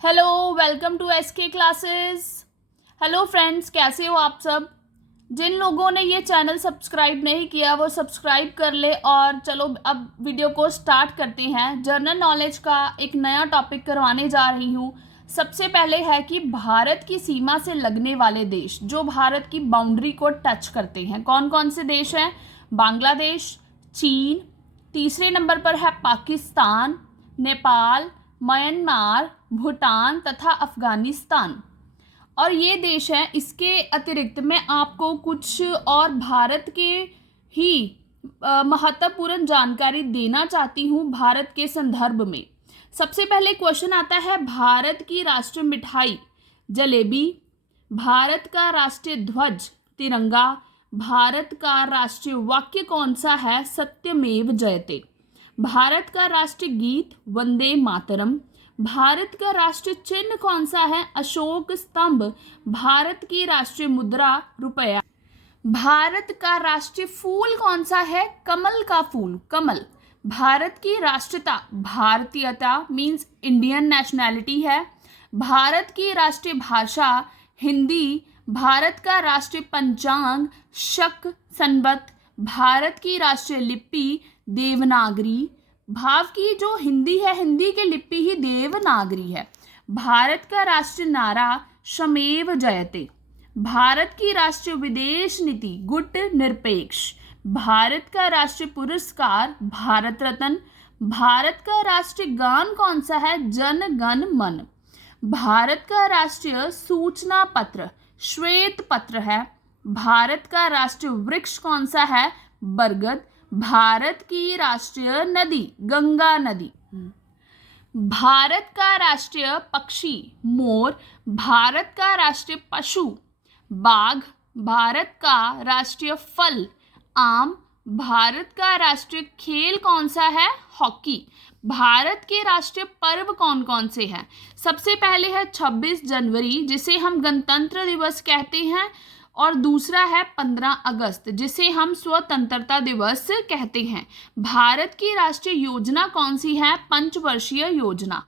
Hello, welcome to SK classes. Hello friends, कैसे हो आप सब। जिन लोगों ने ये चैनल सब्सक्राइब नहीं किया वो सब्सक्राइब कर ले। और चलो अब वीडियो को स्टार्ट करते हैं। जनरल नॉलेज का एक नया टॉपिक करवाने जा रही हूँ। सबसे पहले है कि भारत की सीमा से लगने वाले देश जो भारत की बाउंड्री को टच करते हैं, कौन कौन से देश हैं। बांग्लादेश, चीन, तीसरे नंबर पर है पाकिस्तान, नेपाल, म्यांमार, भूटान तथा अफगानिस्तान। और ये देश हैं। इसके अतिरिक्त मैं आपको कुछ और भारत के ही महत्वपूर्ण जानकारी देना चाहती हूँ भारत के संदर्भ में। सबसे पहले क्वेश्चन आता है, भारत की राष्ट्रीय मिठाई जलेबी, भारत का राष्ट्रीय ध्वज तिरंगा, भारत का राष्ट्रीय वाक्य कौन सा है, सत्यमेव जयते, भारत का राष्ट्रीय गीत वंदे मातरम, भारत का राष्ट्रीय चिन्ह कौन सा है, अशोक स्तंभ, भारत की राष्ट्रीय मुद्रा रुपया, भारत का राष्ट्रीय फूल कौन सा है, कमल का फूल कमल, भारत की राष्ट्रीयता भारतीयता मीन्स इंडियन नेशनैलिटी है, भारत की राष्ट्रीय भाषा हिंदी, भारत का राष्ट्रीय पंचांग शक संवत, भारत की राष्ट्रीय लिपि देवनागरी, भाव की जो हिंदी है, हिंदी की लिपि ही देवनागरी है, भारत का राष्ट्रीय नारा श्रमेव जयते, भारत की राष्ट्रीय विदेश नीति गुट निरपेक्ष, भारत का राष्ट्रीय पुरस्कार भारत रत्न, भारत का राष्ट्रीय गान कौन सा है, जन गण मन, भारत का राष्ट्रीय सूचना पत्र श्वेत पत्र है, भारत का राष्ट्रीय वृक्ष कौन सा है, बरगद, भारत की राष्ट्रीय नदी गंगा नदी, भारत का राष्ट्रीय पक्षी मोर, भारत का राष्ट्रीय पशु बाघ, भारत का राष्ट्रीय फल आम, भारत का राष्ट्रीय खेल कौन सा है, हॉकी, भारत के राष्ट्रीय पर्व कौन कौन से हैं। सबसे पहले है 26 जनवरी जिसे हम गणतंत्र दिवस कहते हैं, और दूसरा है 15 अगस्त जिसे हम स्वतंत्रता दिवस कहते हैं। भारत की राष्ट्रीय योजना कौन सी है, पंचवर्षीय योजना।